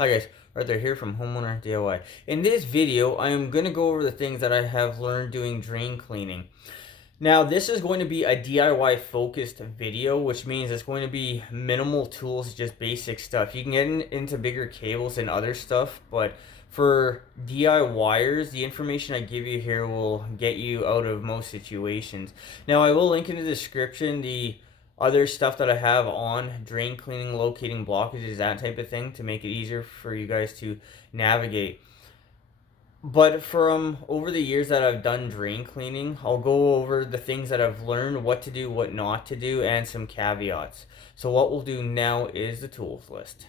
Hi guys, Arthur here from Homeowner DIY. In this video, I am going to go over the things that I have learned doing drain cleaning. Now, this is going to be a DIY focused video, which means it's going to be minimal tools, just basic stuff. You can get into bigger cables and other stuff, but for DIYers, the information I give you here will get you out of most situations. Now, I will link in the description the other stuff that I have on drain cleaning, locating blockages, that type of thing, to make it easier for you guys to navigate. But from over the years that I've done drain cleaning, I'll go over the things that I've learned, what to do, what not to do, and some caveats. So what we'll do now is the tools list.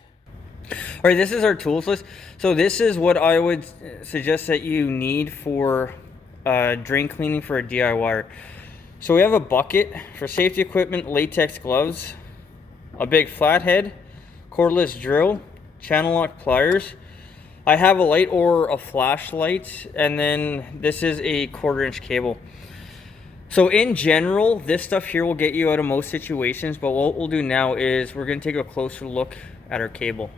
All right, this is our tools list. So this is what I would suggest that you need for drain cleaning for a DIYer. So we have a bucket for safety equipment, latex gloves, a big flathead, cordless drill, channel lock pliers. I have a light or a flashlight, and then this is a 1/4 inch cable. So in general, this stuff here will get you out of most situations, but what we'll do now is we're going to take a closer look at our cable.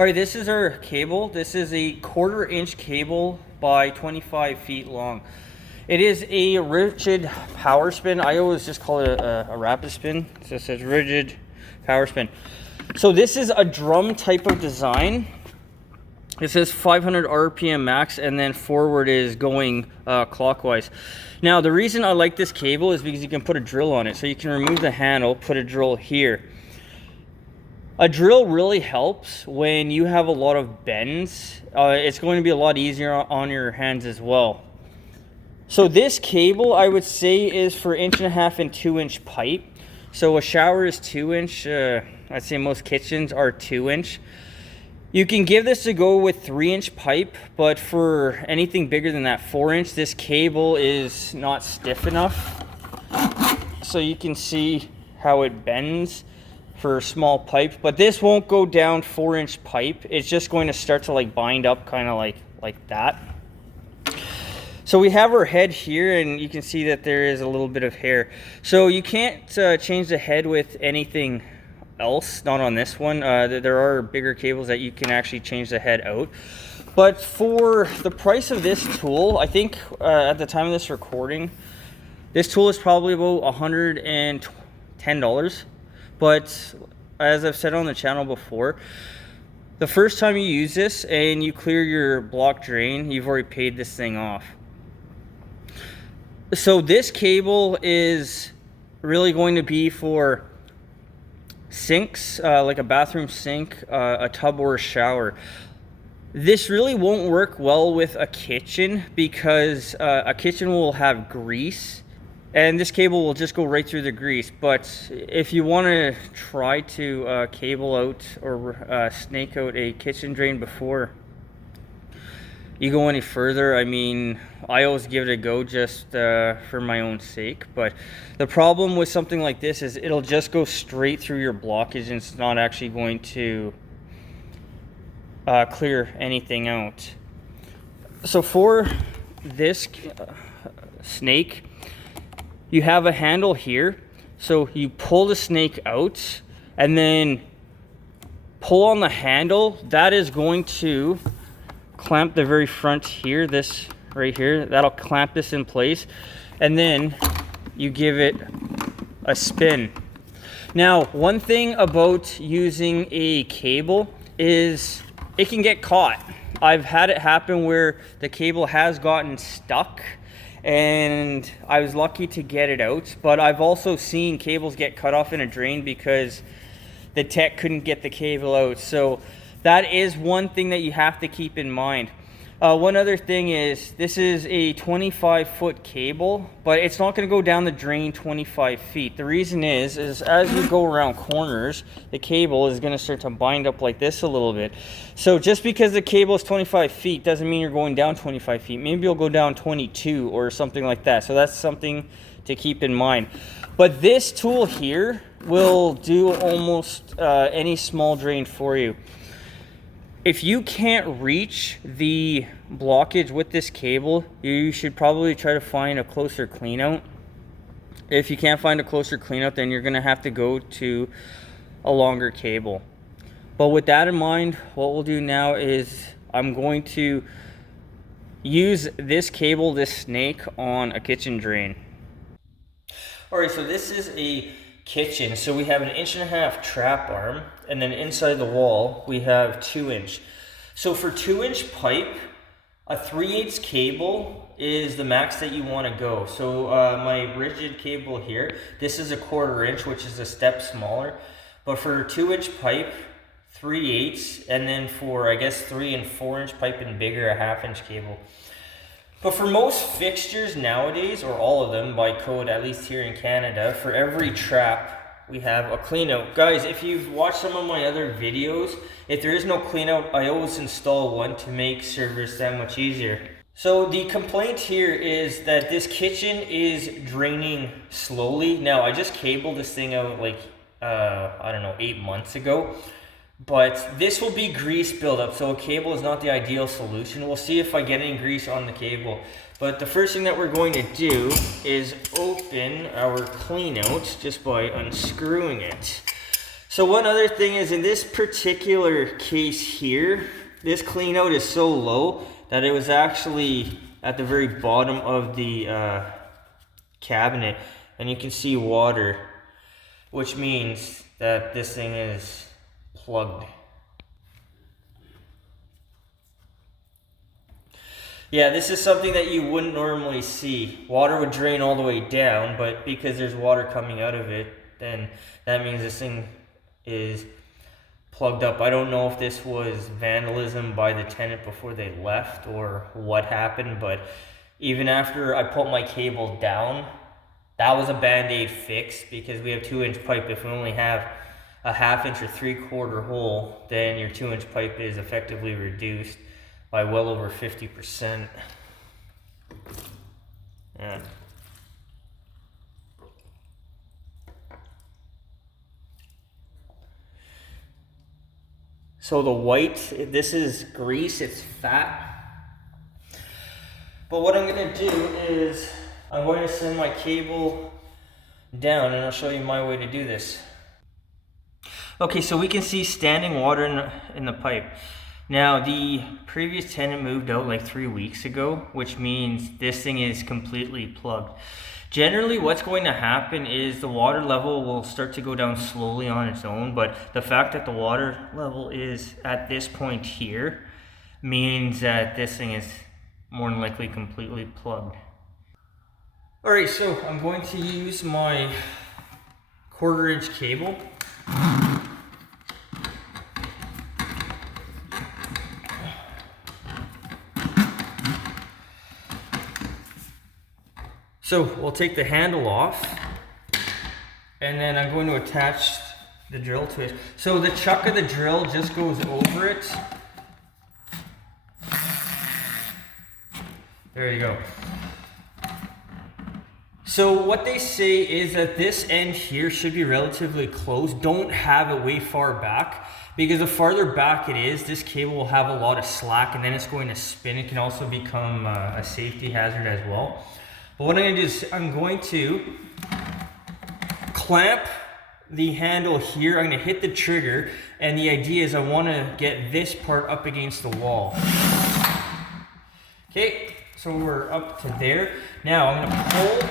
All right, this is our cable. This is a 1/4 inch cable by 25 feet long. It is a rigid power spin. I always just call it a rapid spin. So it says rigid power spin. So this is a drum type of design. It says 500 RPM max, and then forward is going clockwise. Now, the reason I like this cable is because you can put a drill on it. So you can remove the handle, put a drill here. A drill really helps when you have a lot of bends. It's going to be a lot easier on your hands as well. So this cable, I would say, is for 1.5 and 2 inch pipe. So a shower is 2 inch. I'd say most kitchens are 2 inch. You can give this a go with 3 inch pipe, but for anything bigger than that, 4 inch, this cable is not stiff enough. So you can see how it bends for small pipe, but this won't go down 4 inch pipe. It's just going to start to like bind up kind of like that. So we have our head here, and you can see that there is a little bit of hair. So you can't change the head with anything else, not on this one. There are bigger cables that you can actually change the head out. But for the price of this tool, I think at the time of this recording, this tool is probably about $110. But as I've said on the channel before, the first time you use this and you clear your block drain, you've already paid this thing off. So this cable is really going to be for sinks, like a bathroom sink, a tub, or a shower. This really won't work well with a kitchen because a kitchen will have grease, and this cable will just go right through the grease. But if you want to try to cable out or snake out a kitchen drain before you go any further, I mean, I always give it a go just for my own sake. But the problem with something like this is it'll just go straight through your blockage, and it's not actually going to clear anything out. So for this snake, you have a handle here. So you pull the snake out and then pull on the handle. That is going to clamp the very front here, this right here. That'll clamp this in place, and then you give it a spin. Now, one thing about using a cable is it can get caught. I've had it happen where the cable has gotten stuck, and I was lucky to get it out. But I've also seen cables get cut off in a drain because the tech couldn't get the cable out. So that is one thing that you have to keep in mind. One other thing is this is a 25-foot cable, but it's not going to go down the drain 25 feet. The reason is as you go around corners, the cable is going to start to bind up like this a little bit. So just because the cable is 25 feet doesn't mean you're going down 25 feet. Maybe you'll go down 22 or something like that. So that's something to keep in mind. But this tool here will do almost any small drain for you. If you can't reach the blockage with this cable, you should probably try to find a closer clean out. If you can't find a closer clean out, then you're going to have to go to a longer cable. But with that in mind, what we'll do now is I'm going to use this cable, this snake, on a kitchen drain. All right, so this is a kitchen. So we have an 1.5-inch trap arm, and then inside the wall, we have 2-inch. So for 2-inch pipe, a 3/8 cable is the max that you want to go. So my rigid cable here, this is a 1/4 inch, which is a step smaller. But for 2-inch pipe, 3/8, and then for, I guess, 3 and 4-inch pipe and bigger, a 1/2-inch cable. But for most fixtures nowadays, or all of them by code, at least here in Canada, for every trap, we have a clean out. Guys, if you've watched some of my other videos, if there is no clean out, I always install one to make service that much easier. So the complaint here is that this kitchen is draining slowly. Now, I just cabled this thing out like, I don't know, 8 months ago. But this will be grease buildup, so a cable is not the ideal solution. We'll see if I get any grease on the cable. But the first thing that we're going to do is open our clean out just by unscrewing it. So one other thing is, in this particular case here, this clean out is so low that it was actually at the very bottom of the cabinet, and you can see water, which means that this thing is plugged. Yeah, this is something that you wouldn't normally see. Water would drain all the way down, but because there's water coming out of it, then that means this thing is plugged up. I don't know if this was vandalism by the tenant before they left or what happened, but even after I put my cable down, that was a Band-Aid fix, because we have 2-inch pipe. If we only have a 1/2-inch or 3/4 hole, then your 2-inch pipe is effectively reduced by well over 50%. Yeah. So the white, this is grease, it's fat. But what I'm gonna do is I'm going to send my cable down, and I'll show you my way to do this. Okay, so we can see standing water in the pipe. Now, the previous tenant moved out like 3 weeks ago, which means this thing is completely plugged. Generally, what's going to happen is the water level will start to go down slowly on its own, but the fact that the water level is at this point here means that this thing is more than likely completely plugged. All right, so I'm going to use my 1/4 inch cable. So we'll take the handle off, and then I'm going to attach the drill to it. So the chuck of the drill just goes over it. There you go. So what they say is that this end here should be relatively close. Don't have it way far back, because the farther back it is, this cable will have a lot of slack, and then it's going to spin. It can also become a safety hazard as well. But what I'm going to do is I'm going to clamp the handle here. I'm going to hit the trigger, and the idea is I want to get this part up against the wall. Okay, so we're up to there. Now I'm going to pull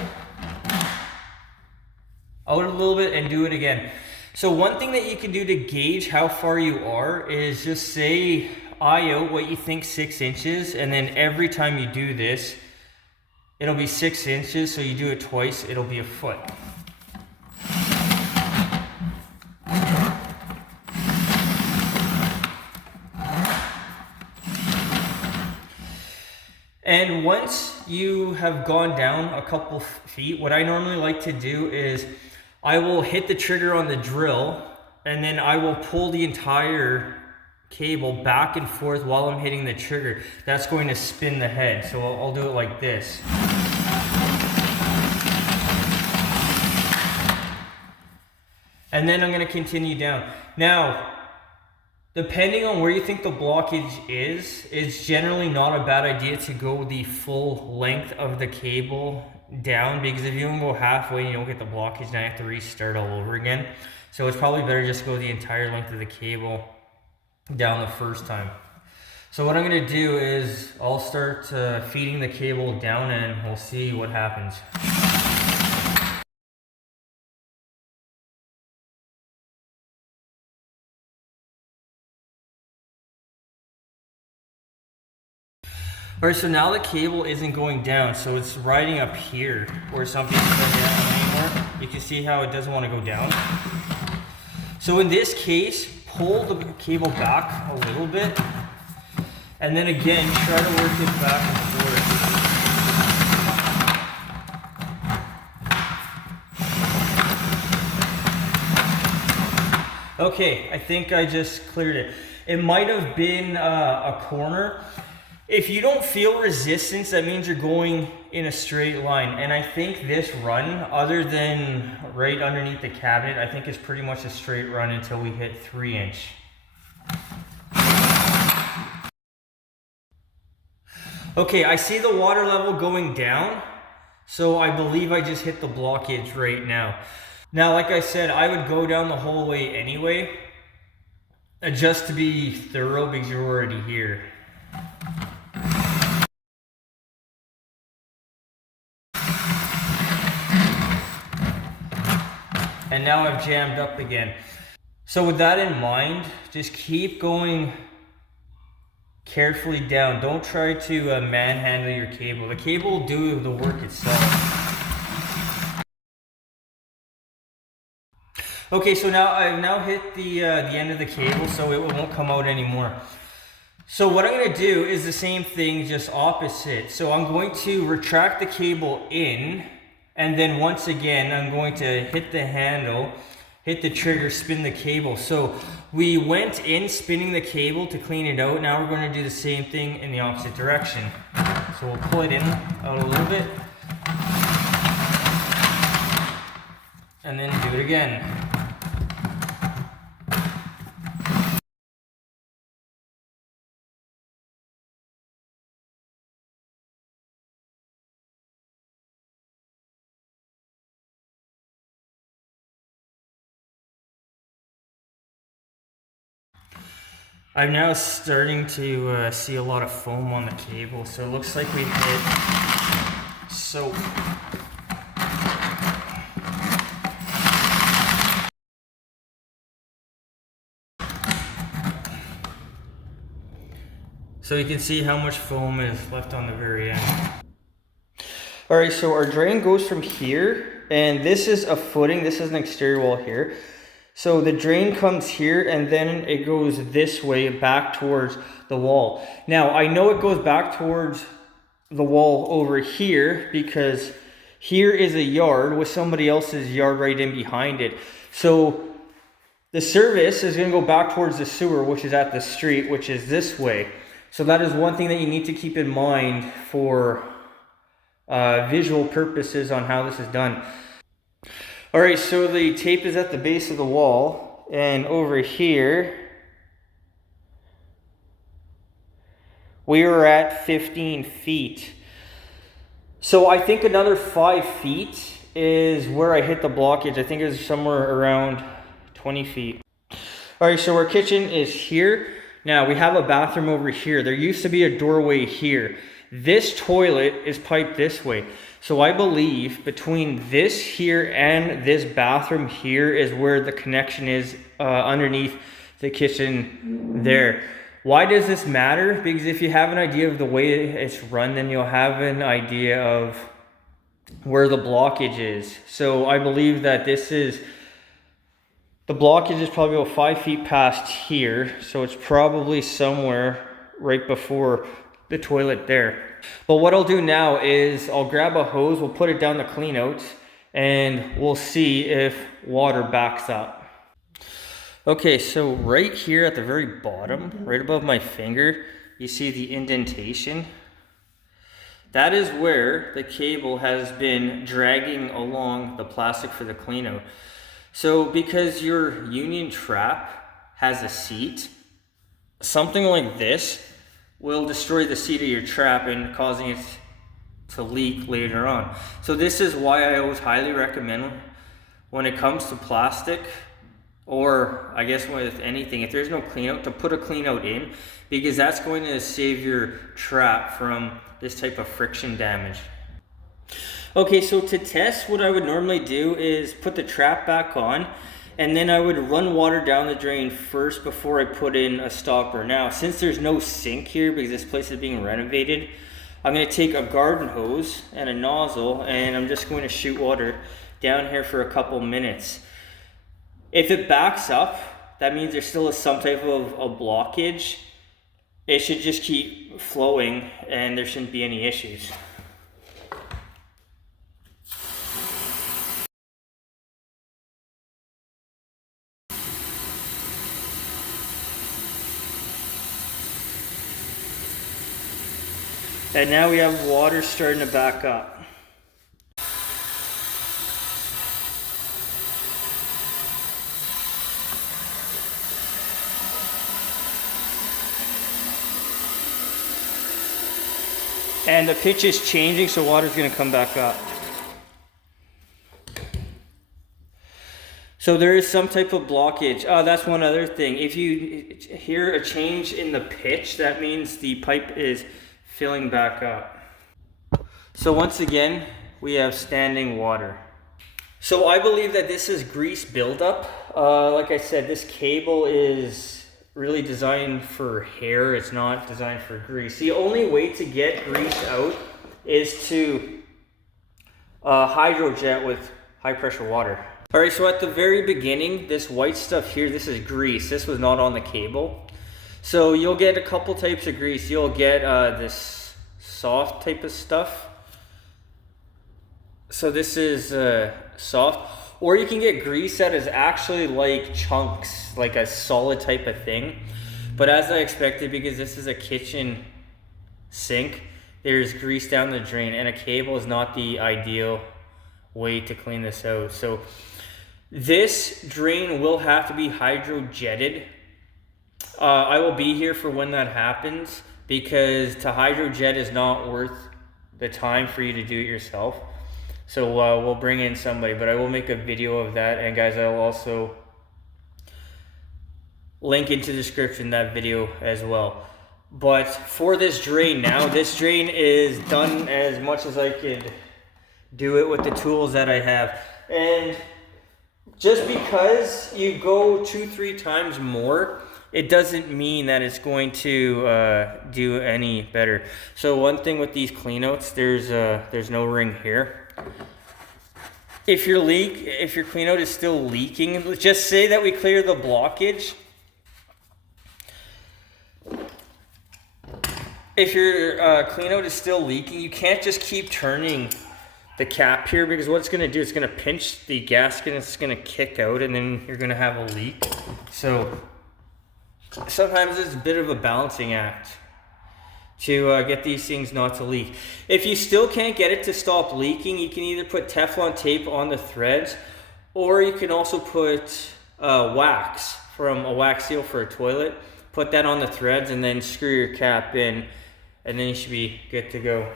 out a little bit and do it again. So one thing that you can do to gauge how far you are is just say eye out what you think 6 inches, and then every time you do this, it'll be 6 inches, so you do it twice, it'll be a foot. And once you have gone down a couple feet, what I normally like to do is I will hit the trigger on the drill, and then I will pull the entire cable back and forth while I'm hitting the trigger. That's going to spin the head, so I'll do it like this. And then I'm going to continue down. Now, depending on where you think the blockage is, it's generally not a bad idea to go the full length of the cable down, because if you only go halfway and you don't get the blockage, now you have to restart all over again. So it's probably better just to go the entire length of the cable down the first time. So what I'm going to do is I'll start feeding the cable down and we'll see what happens. Alright, so now the cable isn't going down, so it's riding up here where something's going down anymore. You can see how it doesn't want to go down. So in this case, pull the cable back a little bit, and then again, try to work it back and forth. Okay, I think I just cleared it. It might have been a corner. If you don't feel resistance, that means you're going in a straight line. And I think this run, other than right underneath the cabinet, I think is pretty much a straight run until we hit 3-inch. Okay, I see the water level going down, so I believe I just hit the blockage right now. Now, like I said, I would go down the whole way anyway, just to be thorough because you're already here. And now I've jammed up again. So with that in mind, just keep going carefully down. Don't try to manhandle your cable. The cable will do the work itself. Okay, so now I've hit the end of the cable, so it won't come out anymore. So what I'm going to do is the same thing, just opposite. So I'm going to retract the cable in, and then once again, I'm going to hit the handle, hit the trigger, spin the cable. So we went in spinning the cable to clean it out. Now we're going to do the same thing in the opposite direction. So we'll pull it in out a little bit, and then do it again. I'm now starting to see a lot of foam on the cable, so it looks like we hit soap. So you can see how much foam is left on the very end. Alright, so our drain goes from here, and this is a footing, this is an exterior wall here. So the drain comes here and then it goes this way back towards the wall. Now I know it goes back towards the wall over here because here is a yard with somebody else's yard right in behind it. So the service is going to go back towards the sewer, which is at the street, which is this way. So that is one thing that you need to keep in mind for visual purposes on how this is done. Alright, so the tape is at the base of the wall, and over here, we are at 15 feet. So I think another 5 feet is where I hit the blockage. I think it was somewhere around 20 feet. Alright, so our kitchen is here. Now we have a bathroom over here. There used to be a doorway here. This toilet is piped this way. So I believe between this here and this bathroom here is where the connection is underneath the kitchen there. Why does this matter? Because if you have an idea of the way it's run, then you'll have an idea of where the blockage is. So I believe that the blockage is probably about 5 feet past here. So it's probably somewhere right before the toilet there. But what I'll do now is I'll grab a hose, we'll put it down the clean out, and we'll see if water backs up. Okay, so right here at the very bottom, right above my finger, you see the indentation. That is where the cable has been dragging along the plastic for the clean out. So because your union trap has a seat, something like this will destroy the seat of your trap and causing it to leak later on. So this is why I always highly recommend, when it comes to plastic or I guess with anything, if there's no clean out, to put a clean out in, because that's going to save your trap from this type of friction damage. Okay, so to test, what I would normally do is put the trap back on, and then I would run water down the drain first before I put in a stopper. Now, since there's no sink here because this place is being renovated, I'm going to take a garden hose and a nozzle, and I'm just going to shoot water down here for a couple minutes. If it backs up, that means there still is some type of a blockage. It should just keep flowing and there shouldn't be any issues. And now we have water starting to back up. And the pitch is changing, so water's going to come back up. So there is some type of blockage. Oh, that's one other thing. If you hear a change in the pitch, that means the pipe is filling back up. So once again, we have standing water. So I believe that this is grease buildup. Like I said, this cable is really designed for hair. It's not designed for grease. The only way to get grease out is to hydrojet with high pressure water. All right, so at the very beginning, this white stuff here, this is grease. This was not on the cable. So you'll get a couple types of grease. You'll get this soft type of stuff. So this is soft. Or you can get grease that is actually like chunks, like a solid type of thing. But as I expected, because this is a kitchen sink, there's grease down the drain, and a cable is not the ideal way to clean this out. So this drain will have to be hydrojetted. I will be here for when that happens, because to hydrojet is not worth the time for you to do it yourself. So we'll bring in somebody, but I will make a video of that. And guys, I will also link into the description that video as well. But for this drain now, this drain is done as much as I could do it with the tools that I have. And just because you go 2-3 times more, it doesn't mean that it's going to do any better. So one thing with these cleanouts, there's no ring here. If your cleanout is still leaking, just say that we clear the blockage. If your cleanout is still leaking, you can't just keep turning the cap here, because what it's going to do, it's going to pinch the gasket and it's going to kick out, and then you're going to have a leak. So sometimes it's a bit of a balancing act to get these things not to leak. If you still can't get it to stop leaking, you can either put Teflon tape on the threads, or you can also put wax from a wax seal for a toilet. Put that on the threads and then screw your cap in, and then you should be good to go.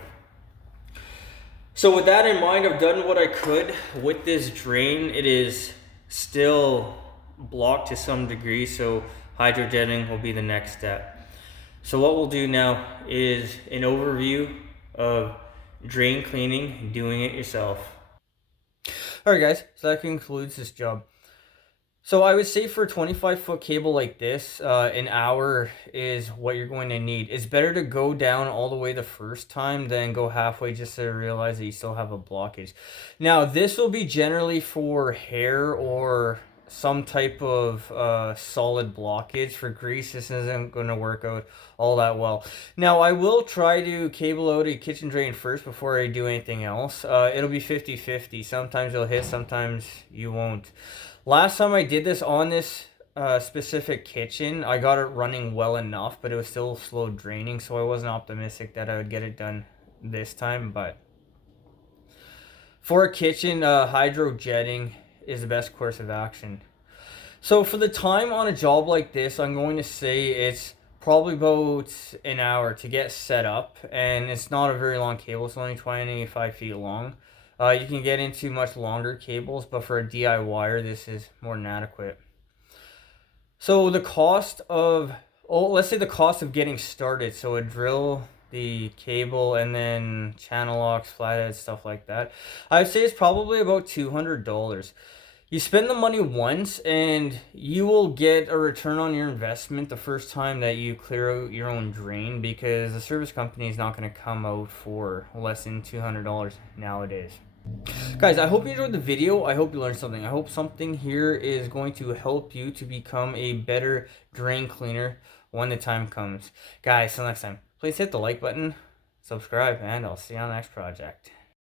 So with that in mind, I've done what I could with this drain. It is still blocked to some degree, so hydrojetting will be the next step. So what we'll do now is an overview of drain cleaning, doing it yourself. Alright guys, so that concludes this job. So I would say for a 25-foot cable like this, an hour is what you're going to need. It's better to go down all the way the first time than go halfway just to realize that you still have a blockage. Now this will be generally for hair or some type of solid blockage. For grease, this isn't going to work out all that well. Now I will try to cable out a kitchen drain first before I do anything else. It'll be 50-50. Sometimes you'll hit, sometimes you won't. Last time I did this on this specific kitchen, I got it running well enough, but it was still slow draining, so I wasn't optimistic that I would get it done this time. But for a kitchen, hydrojetting is the best course of action. So for the time on a job like this, I'm going to say it's probably about an hour to get set up, and it's not a very long cable. It's only 25 feet long. You can get into much longer cables, but for a DIYer, this is more than adequate. So the cost of, oh, let's say the cost of getting started. So a drill, the cable, and then channel locks, flatheads, stuff like that. I'd say it's probably about $200. You spend the money once and you will get a return on your investment the first time that you clear out your own drain, because the service company is not going to come out for less than $200 nowadays. Guys, I hope you enjoyed the video. I hope you learned something. I hope something here is going to help you to become a better drain cleaner when the time comes. Guys, till next time, please hit the like button, subscribe, and I'll see you on the next project.